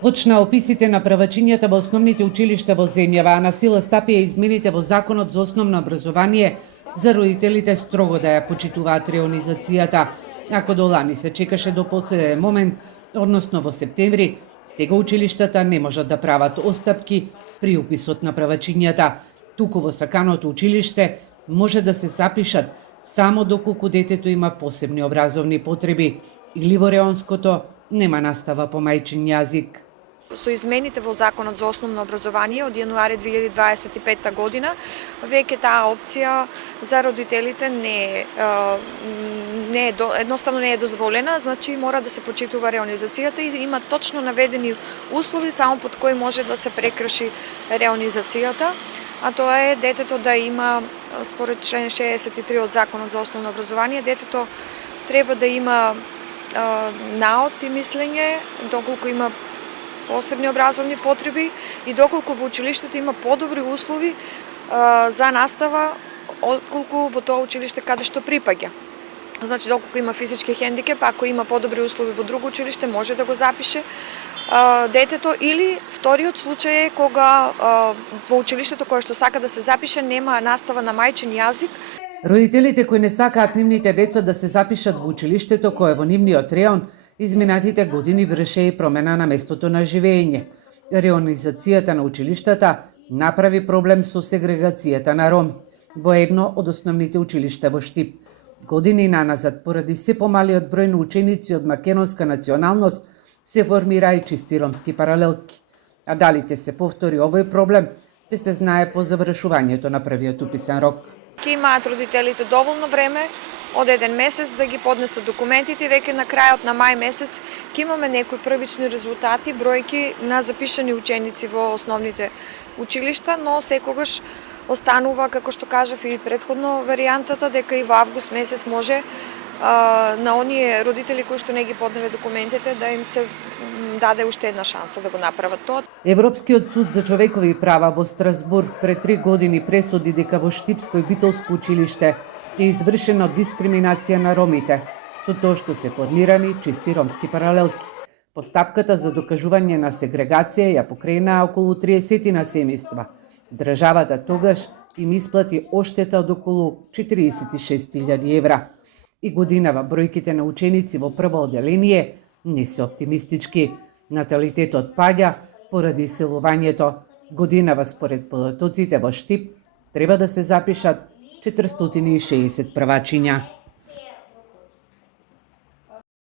Почна описите на правачињата во основните училишта во земјава, а на сила стапија измените во Законот за основно образование за родителите строго да ја почитуваат реонизацијата. Ако до лани се чекаше до последен момент, односно во септември, сега училиштата не можат да прават остапки при уписот на правачињата. Туку во саканото училиште може да се запишат само доколку детето има посебни образовни потреби или во реонското нема настава по мајчин јазик. Со измените во Законот за основно образование од јануари 2025 година, веќе таа опција за родителите едноставно не е дозволена, значи мора да се почитува реонизацијата и има точно наведени услови само под кои може да се прекрши реонизацијата, а тоа е детето да има, според член 63 од Законот за основно образование, детето треба да има наод и мислење, доколку има посебни образовни потреби и доколку во училиштето има подобри услови за настава отколку во тоа училиште каде што припаѓа. Значи, доколку има физички хендикеп, ако има подобри услови во друго училиште, може да го запише детето, или вториот случај е кога во училиштето кое што сака да се запише нема настава на мајчин јазик. Родителите кои не сакаат нивните деца да се запишат во училиштето кое во нивниот реон изминатите години врше и промена на местото на живење. Реонизацијата на училиштата направи проблем со сегрегацијата на роми во едно од основните училишта во Штип. Години наназад, поради се помалиот број на ученици од македонска националност, се формира и чисти ромски паралелки. А дали ќе се повтори овој проблем, ќе се знае по завршувањето на првиот уписен рок. Ке имаат родителите доволно време од еден месец да ги поднесат документите и веќе на крајот на мај месец ќе имаме некои првични резултати, бројки на запишани ученици во основните училишта, но секогаш останува, како што кажав и претходно, варијантата дека и во август месец може на оние родители кои што не ги подневе документите да им се даде уште една шанса да го направат тоа. Европскиот суд за човекови права во Страсбург пред 3 години пресуди дека во Штипско и Битолско училиште е извршена дискриминација на ромите, со тоа што се формирани чисти ромски паралелки. Постапката за докажување на сегрегација ја покрена околу 30 на семејства. Државата тогаш им исплати оштета од околу 46.000 евра. И годинава бројките на ученици во прво оделение не се оптимистички. Наталитетот паѓа поради иселувањето. Годинава според податоците во Штип треба да се запишат 460 правачиња.